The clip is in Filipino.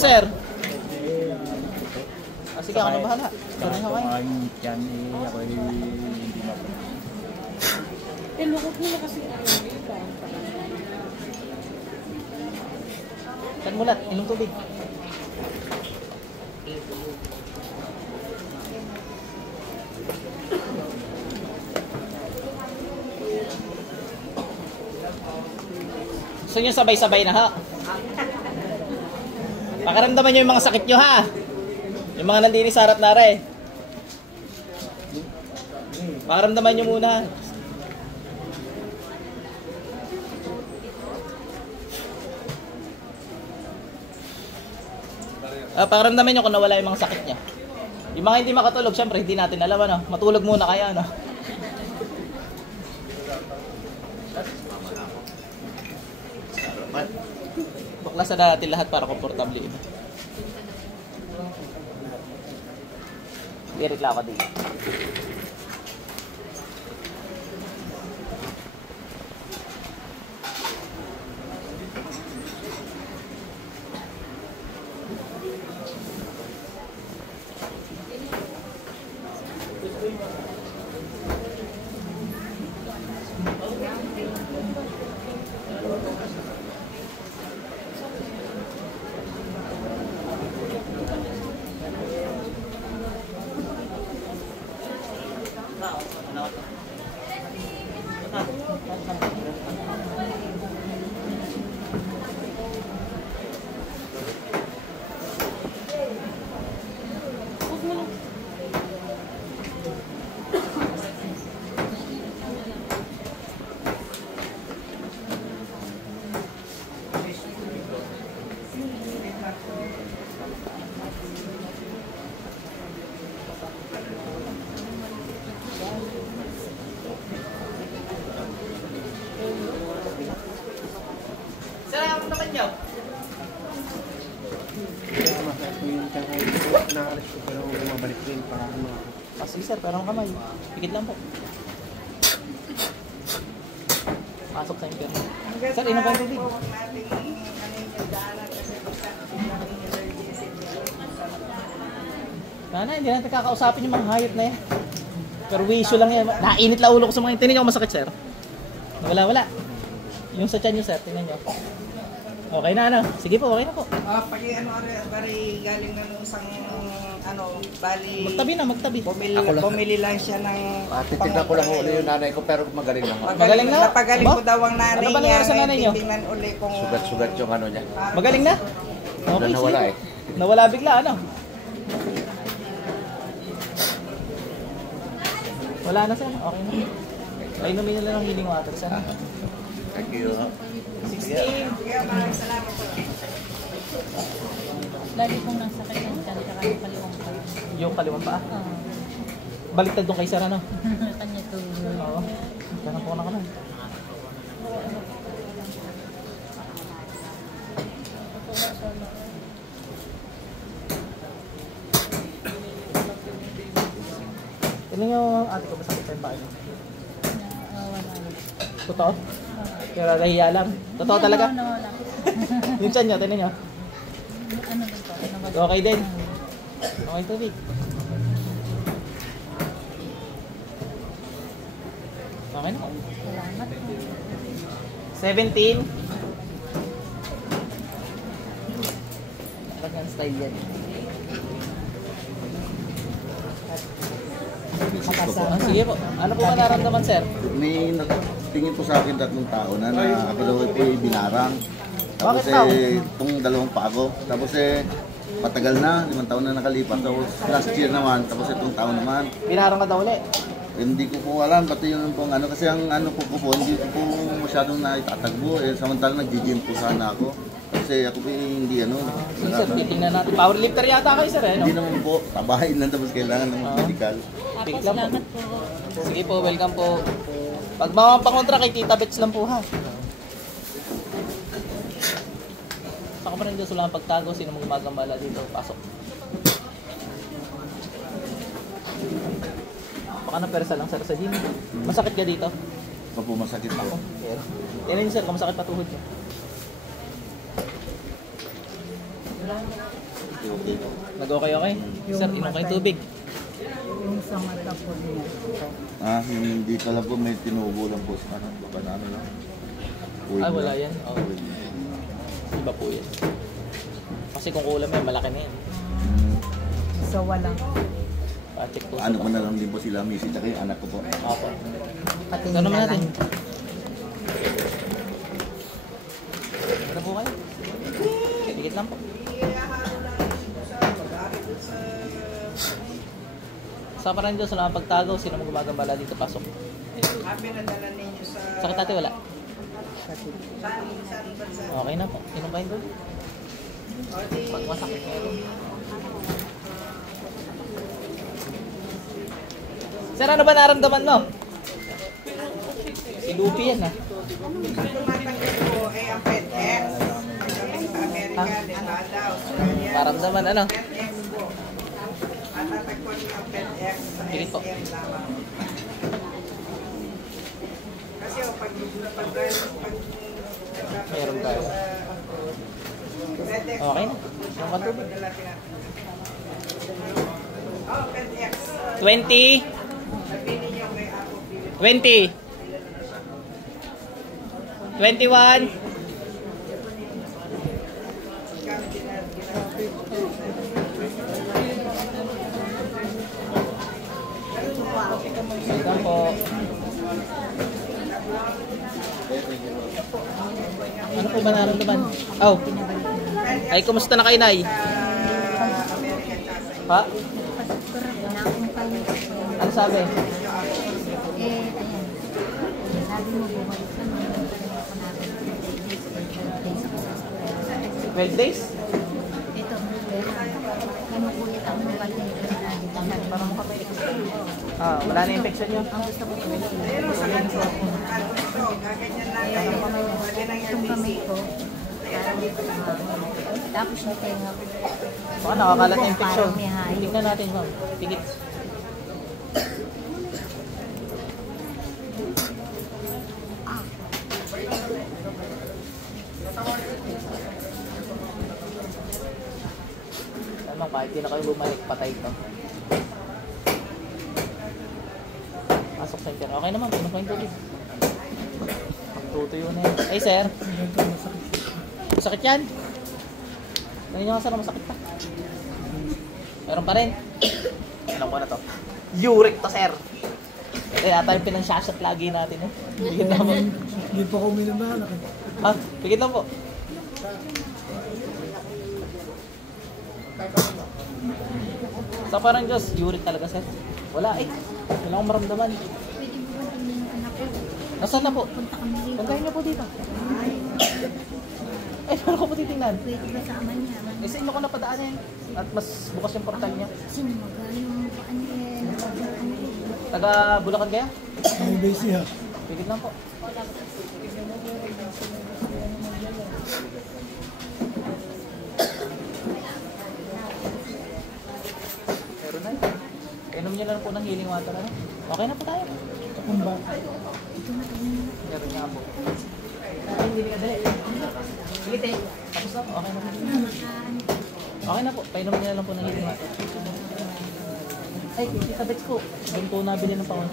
Sir. Sige, ako na bahala. Ito na haway. Yan eh, ako hindi mapapagod. Lukot nila kasi Saan mulat? Inom tubig. Gusto nyo sabay-sabay na ha? Pakiramdaman nyo yung mga sakit nyo ha? Yung mga nandini sa harap na re. Pakiramdaman nyo muna. Pakiramdaman nyo kung nawala yung mga sakit niya. Yung mga hindi makatulog, syempre hindi natin alam ano. Matulog muna kaya ano. Baklasan na natin lahat para komportable. Birit lang ako dito. Sige sir, pero ang kamay. Pikit lang po. Pasok sa impyerno. Sir, inom ba yung tubig? Nana, hindi natin kakausapin yung mga hayop na yan. Pero wisyo lang yan. Nainit la ulo ko sa mga intinin nyo. Masakit sir. Wala. Yung sa tiyan nyo sir, tingnan nyo. Okay na ano? Sige po, okay na po. pag bari galing na nung isang bali Magtabi. Bumili lang siya ng titignan ko lang uli yung nanay ko pero magaling na. Magaling na? Napagaling ko daw ang nanay ano ba nangyari sa nanay niyo? Tingnan uli kung Sugat-sugat yung ano niya. Magaling na? Okay, Nawala eh. Nawala bigla ano? Wala na sir, okay na. Ay, inumin na lang ng healing water sir. Thank you. 16. maraming salamat po. Lagi kong nasa kanya tsaka yung kaliwang pa. Yung kaliwang pa? Baliktad doon kay sir ano? Kanya to. Oo. Ganun po na ka na. Tignan nyo ate ko, masakit sa yung bahay. Totoo? Pero nahiya lang. Totoo talaga? Yung tiyan nyo, tignan nyo. Ano din po? Okay din. Okay tubig. Okay na. Salamat po. 17. Talagang style yan. Sige po. Ano po nararamdaman, sir? May nagtingin po sa akin 3 taon na ako daw po binarang. Tapos Bakit daw? itong 2 pa ako. Tapos matagal na, 5 taon na nakalipas. Tapos last year naman, tapos itong taon naman. Binarang ka daw ulit. Hindi ko po alam, pati yung pong ano, kasi ang ano po hindi ko po masyadong naitatagbo. Samantalang nag-gym po sana ako. Kasi ako po hindi ano. Sige sir, titingnan natin. Powerlifter yata kayo sir, ano? Hindi naman po, tabahin lang tapos kailangan ng medical. Sige lang po. Salamat po. Sige po, welcome po. Pag mga pangontra kay Tita Bets lang po ha. Saka pa rin dyan sulang pagtago, sino mong gumagambala dito, pasok. Baka na persa lang sir sa gym. Masakit ka dito? Opo, masakit po. Tignan niyo sir, kung masakit pa tuhod niyo. Okay. Nag-okay? Sir, inom kayong tubig. Yung sa mata po niya. Yung dito lang po may tinubo lang po sa kanan. Baka na ano lang. Uwid Ah, lang. wala yan. Oh. Iba po yan. Kasi kung kulam yan, malaki na yan. So walang Pa-check po. Ano ko na lang din po sila, Missy, tsaka yung anak ko po. Opo. pati Ano naman na natin? lang. Ano po kayo? Dikit lang po. Sa parang Diyos, wala kang pagtagaw. Sino mo gumagambala dito, pasok. Happy na dala ninyo sa... Sakit ate, wala. Saan bansa? Okay na po. Inom kayo doon. O di... Pag masakit meron. Sir, ano ba naramdaman mo? Si Luffy yan, ha? Tumatanggap po ay ang FedEx. Galing sa Amerika, Nevada, Australia. Maramdaman, ano? FedEx po. Matatagpuan niyo ang FedEx sa Sige po. SM lamang. Kasi pag Meron tayo. FedEx Okay na. po. Yung matubig. Padala natin. Oh, FedEx. 20. Sabihin niyo kay Apo Philip. 20. 21. Welcome po. Ano po ba nararamdaman? Oh. Ay, kumusta na kayo, Nay? Ha? Pastor, inakumpay ko. Ano sabi? Eh, ayan. Sabi mo, bumalik ka naman. Ako natin. 12 days? Ito, namukuyat ako ng balik. Parang makapit. Ah, wala na infection nyo? Ang gusto ko po. Itong kamay ko. Tapos yung tenga ko. Baka nakakalat na infection. Parang may hayop. Tingnan natin, ma'am. Pigit. Ano, kahit di na kayo bumalik, patay ito. Pasok center. Okay naman, ano pa yung tubig? Magtutuyo na yun. Ay, sir. Masakit yan? Tingnan nyo nga, sir, masakit pa. Meron pa rin. Alam ko na to. Uric to, sir. Eh, ata yung pinansyashot lagi natin, eh. Bigyan naman. Hindi pa ko minamanak. Ha? Bigyan lang po. Sa parang Diyos, uric talaga, sir. Wala, eh. Wala akong maramdaman. Pwede mo ba tingnan yung anak ko? Nasaan na po? Punta kami rito. Pagkain na po dito. Ay, paano ko po titingnan? Pwede ba sa ama niya? Eh, sa inyo ko napadaan yan. At mas bukas yung portal niya. Sinumaga yung paan niya. Taga Bulacan kaya? May base ha. Pigit lang po. Meron na. Inom niyo lang po ng healing water. Ano? Okay na po tayo. Kumba. Meron nga po. Hindi ka dali. Sige, te. Tapos na po. Okay na po. Okay na po. Painom niyo lang po ng healing water. Ay, tita Bex ko. Doon po nabili ng paon.